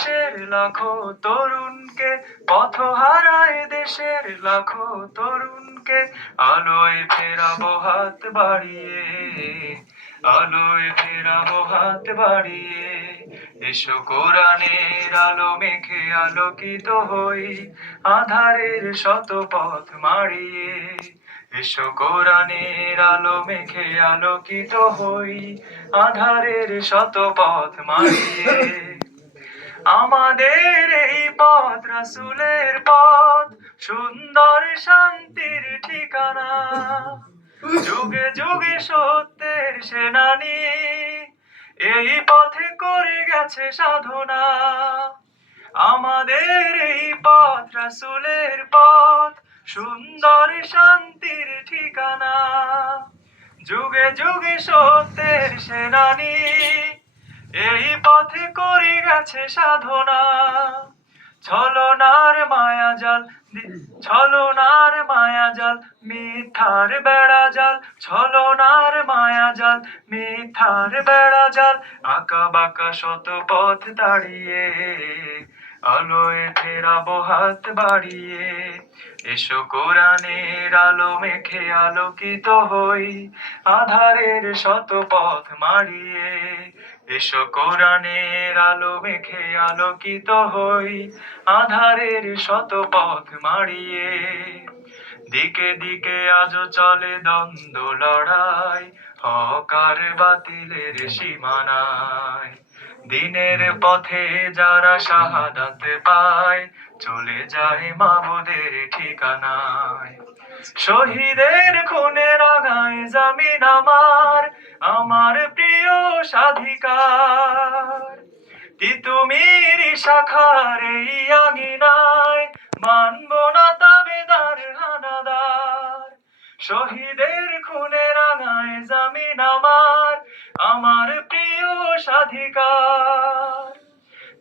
দেশের লাখো তরুণকে, পথহারায় দেশের লাখো তরুণকে আলোয় ফেরাবো হাত বাড়িয়ে, আলোয় ফেরাবো হাত বাড়িয়ে। এসো কোরআনের আলো মেখে আলোকিত হই, আধারের শত পথ মাড়িয়ে। এসো কোরআনের আলো মেখে আলোকিত হই, আধারের শত পথ মাড়িয়ে। আমাদের এই পথ রাসূলের পথ, সুন্দর শান্তির ঠিকানা। যুগে যুগে সত্যের সেনানী এই পথে করে গেছে সাধনা। আমাদের এই পথ রাসূলের পথ, সুন্দর শান্তির ঠিকানা। যুগে যুগে সত্যের সেনানী এই পথে করে গেছে সাধনা। ছলনার মায়াজাল, ছলনার মায়াজাল, মিথ্যার বেড়াজাল, ছলনার মায়াজাল, মিথ্যার বেড়াজাল, আঁকা বাঁকা শত পথ তাড়িয়ে আলোয় ফেরাবো হাত বাড়িয়ে। এসো কোরআনের আলো মেখে আলোকিত হই, আধারের শত পথ মাড়িয়ে। এসো কোরআনের আলো মেখে আলোকিত হই, আধারের শত পথ মাড়িয়ে। দিকে দিকে আজও চলে দ্বন্দ্ব লড়াই, হক আর বাতিলের সীমানায়। দিনের পথে যারা শাহাদাত পায়, চলে যায় মাবুদের ঠিকানায়। শহীদের খুনে রাঙায় জামিন আমার, আমার প্রিয় স্বাধিকার। তিতুমির শাখার এই আঙিনায় মানব না তাবেদার হানাদার। শহীদের খুনে রাঙায় জামিন আমার, আমার প্রিয় স্বাধিকার।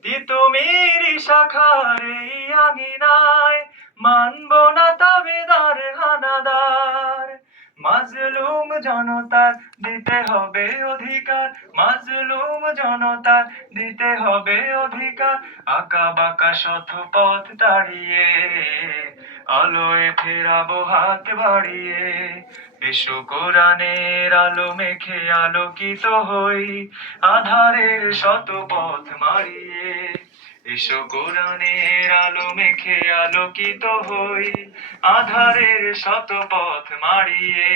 তিতুমির শাখার এই আঙিনায় মানব না তাবেদার হানাদার। মাজলুম জনতার দিতে হবে অধিকার, মাজলুম জনতার দিতে হবে অধিকার। আঁকা বাঁকা শত পথ তাড়িয়ে আলোয় ফেরাবো হাত বাড়িয়ে। এসো কোরআনের আলো মেখে আলোকিত হই, আধারের শত পথ মাড়িয়ে। এসো কোরআনের আলো মেখে আলোকিত হই, আধারের শত পথ মাড়িয়ে।